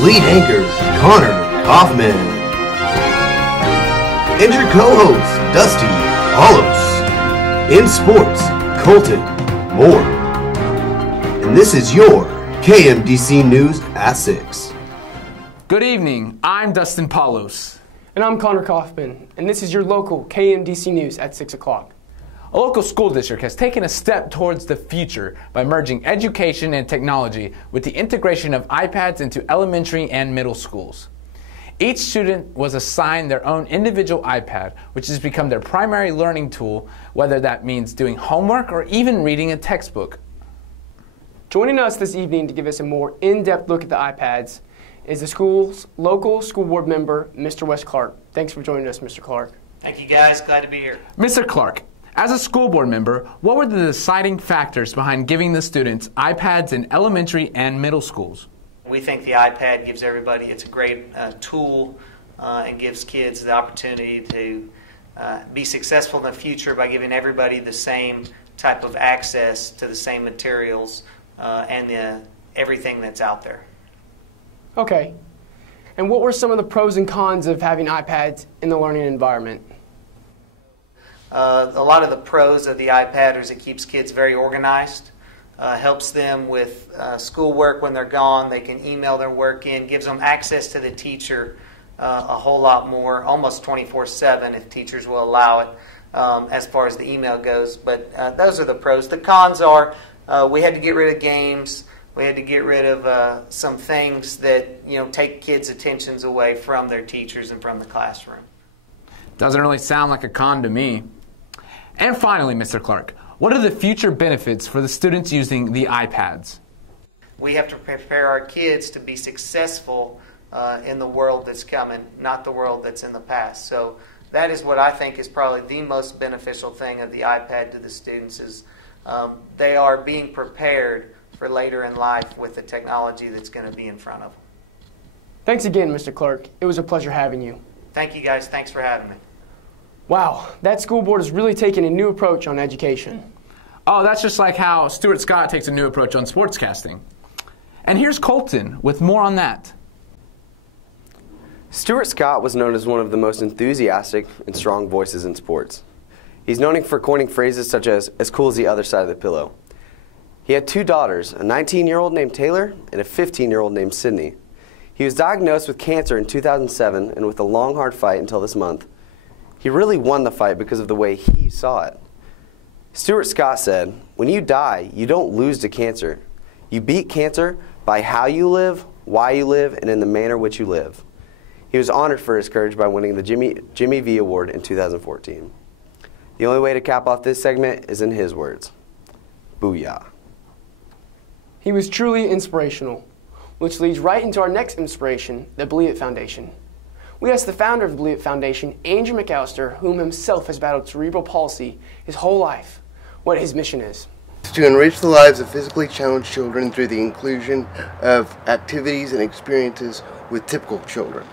lead anchor Connor Kaufman, and your co-host Dusty Hollos. In sports, Kolten, more. And this is your KMDC News at 6. Good evening, I'm Dustin Paulos. And I'm Connor Kaufman, and this is your local KMDC News at 6 o'clock. A local school district has taken a step towards the future by merging education and technology with the integration of iPads into elementary and middle schools. Each student was assigned their own individual iPad, which has become their primary learning tool, whether that means doing homework or even reading a textbook. Joining us this evening to give us a more in-depth look at the iPads is the school's local school board member, Mr. Wes Clark. Thanks for joining us, Mr. Clark. Thank you, guys. Glad to be here. Mr. Clark, as a school board member, what were the deciding factors behind giving the students iPads in elementary and middle schools? We think the iPad gives everybody, it's a great tool and gives kids the opportunity to be successful in the future by giving everybody the same type of access to the same materials and everything that's out there. Okay. And what were some of the pros and cons of having iPads in the learning environment? A lot of the pros of the iPad is it keeps kids very organized, helps them with schoolwork when they're gone. They can email their work in, gives them access to the teacher a whole lot more, almost 24/7 if teachers will allow it as far as the email goes. But those are the pros. The cons are we had to get rid of games. We had to get rid of some things that take kids' attentions away from their teachers and from the classroom. Doesn't really sound like a con to me. And finally, Mr. Clark, what are the future benefits for the students using the iPads? We have to prepare our kids to be successful in the world that's coming, not the world that's in the past. So that is what I think is probably the most beneficial thing of the iPad to the students is they are being prepared for later in life with the technology that's going to be in front of them. Thanks again, Mr. Clark. It was a pleasure having you. Thank you, guys. Thanks for having me. Wow, that school board is really taking a new approach on education. Oh, that's just like how Stuart Scott takes a new approach on sportscasting. And here's Kolten with more on that. Stuart Scott was known as one of the most enthusiastic and strong voices in sports. He's known for coining phrases such as cool as the other side of the pillow. He had two daughters, a 19-year-old named Taylor and a 15-year-old named Sydney. He was diagnosed with cancer in 2007, and with a long, hard fight until this month, he really won the fight because of the way he saw it. Stuart Scott said, "When you die, you don't lose to cancer. You beat cancer by how you live, why you live, and in the manner which you live." He was honored for his courage by winning the Jimmy V Award in 2014. The only way to cap off this segment is in his words. Booyah. He was truly inspirational, which leads right into our next inspiration, the Believe It Foundation. We asked the founder of the Believe It Foundation, Andrew McAllister, whom himself has battled cerebral palsy his whole life, what his mission is. To enrich the lives of physically challenged children through the inclusion of activities and experiences with typical children.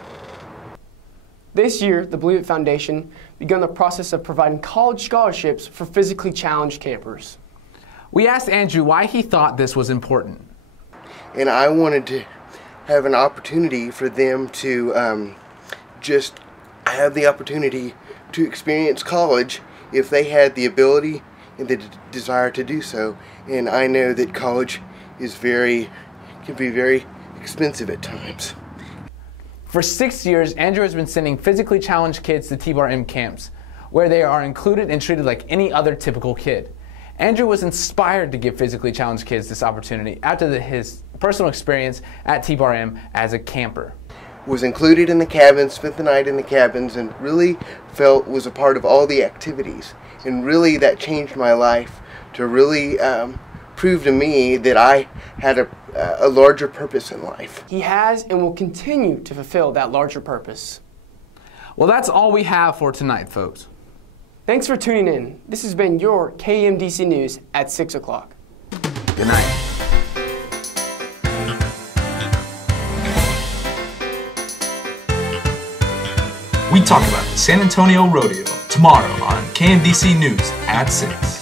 This year, the Believe It Foundation began the process of providing college scholarships for physically challenged campers. We asked Andrew why he thought this was important. And I wanted to have an opportunity for them to just have the opportunity to experience college if they had the ability and the desire to do so. And I know that college is can be very expensive at times. For 6 years, Andrew has been sending physically challenged kids to T-Bar-M camps, where they are included and treated like any other typical kid. Andrew was inspired to give physically challenged kids this opportunity after his personal experience at T-Bar-M as a camper. Was included in the cabins, spent the night in the cabins, and really felt was a part of all the activities. And really that changed my life to really prove to me that I had a larger purpose in life. He has and will continue to fulfill that larger purpose. Well, that's all we have for tonight, folks. Thanks for tuning in. This has been your KMDC News at 6 o'clock. Good night. We talk about the San Antonio Rodeo tomorrow on KMDC News at 6.